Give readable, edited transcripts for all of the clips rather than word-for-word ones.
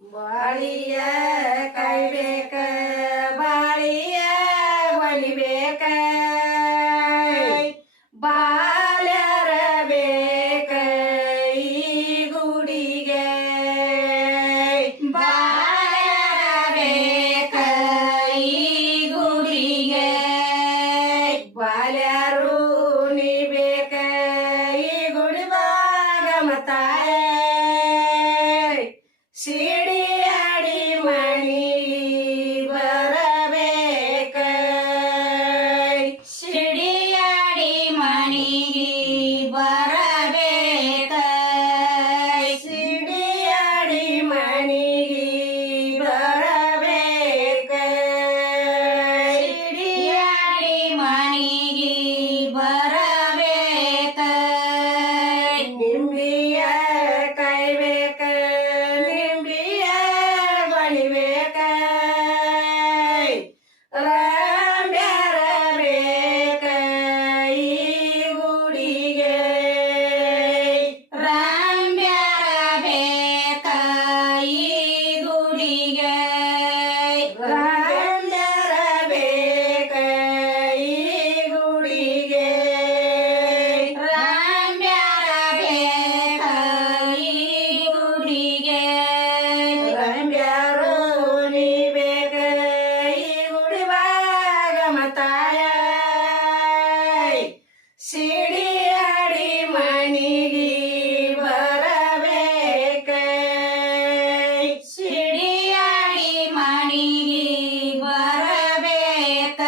ಬಾಳಿಯ ಕಾಯ್ಬೇಕ ಬಾಳಿಯ ಒಲಿಬೇಕ ಬಾಲ್ಯರ ಬೇಕ ಈ ಗುಡಿಗೆ ಬಾಲ್ಯರ ಬೇಕ ಈ ಗುಡಿಗೆ ಬಾಲ್ಯರು ನೀ ಬೇಕ ಈ ಗುಡಿ ಭಾಗಮತಾಯ ಸಿಡಿಯಾಡಿ ಮಣಿ ಬರಬೇಕ ಸಿಡಿಯಾಡಿ ಮಣಿಗೆ ಬರಬೇಕ ಸಿಡಿಯಾಡಿ ಮಣಿಗೆ ಬರಬೇಕ ಸಿಡಿಯಾಡಿ ಮಣಿಗೆ ಬರಬೇಕ ನಿಂಬಿಯ ಕಾಯ್ಬೇಕ ರಾಮ್ಯಾರ ಬೇಕ ಈ ಗುಡಿಗೆ ರಾಮ್ಯಾರ ಬೇಕ ಈ ಗುಡಿಗೆ ರಾಮ್ಯಾರ ಬೇಕ ಈ ಗುಡಿಗೆ ರಾಮ್ಯಾರ ಬೇಕ ಈ ಗುಡಿಗೆ ರಾಮ್ಯಾರು ನೀ ಬೇಕ ಮತಾಯ ಸಿಡಿಯಾಡಿ ಮಣಿಗೆ ಬರಬೇಕ ಸಿಡಿಯಾಡಿ ಮಣಿಗೆ ಬರಬೇಕ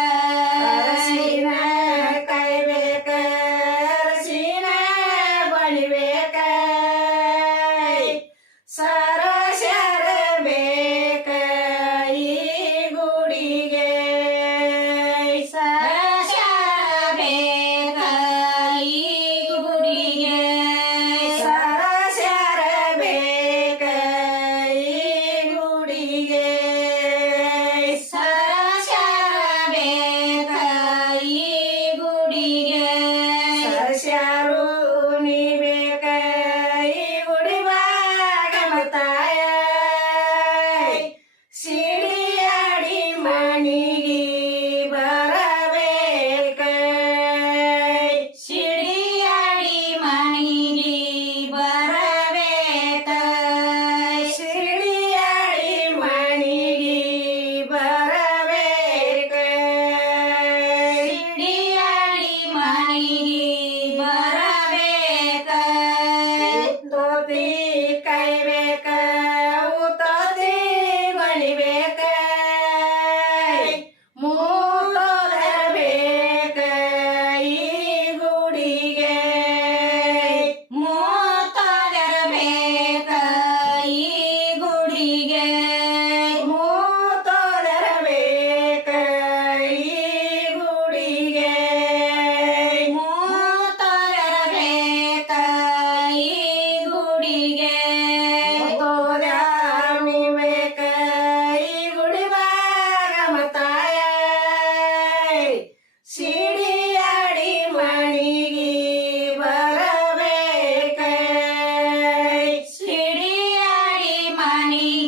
ಅರಸಿನ ಕಾಯ್ಬೇಕ ಅರಸಿನ ಬಳಿಬೇಕ ಸರಸರ ಬೇಕ ಈ ಗುಡಿಗೆ ಸರಸ್ಯಾರು ನೀ ಬೇಕ ಈ ಗುಡಿ ಭಾಗಮತಾಯ ಸಿಡಿಯಾಡಿ ಮಣಿಗೆ ಬರಬೇಕ ಸಿಡಿಯಾಡಿ ಮಣಿಗೆ ಬರಬೇಕ ಸಿಡಿಯಾಡಿ ಮಣಿಗೆ ಬರಬೇಕ ಸಿಡಿಯಾಡಿ ಮಣಿಗೆ ಬರಬೇಕ ತೋತಿ ಕಾಯ್ಬೇಕ ತೋತಿ ಬಳಿಬೇಕ ಮೂತೋದರ ಬೇಕ ಈ ಗುಡಿಗೆ ಮೂತೋದರ ಬೇಕ ಈ ಗುಡಿಗೆ ಮೂತೋದರ ಬೇಕ ಈ ಗುಡಿಗೆ ಮೂತೋದರ ಬೇಕ ಈ ಗುಡಿಗೆ ತೋದಾಮಿ ಬೇಕ ಈ ಗುಡಿ ಭಾಗಮತಾಯ ಸಿಡಿಯಾಡಿ ಮಣಿಗೆ ಬರಬೇಕ ಸಿಡಿಯಾಡಿ ಮಣಿಗೆ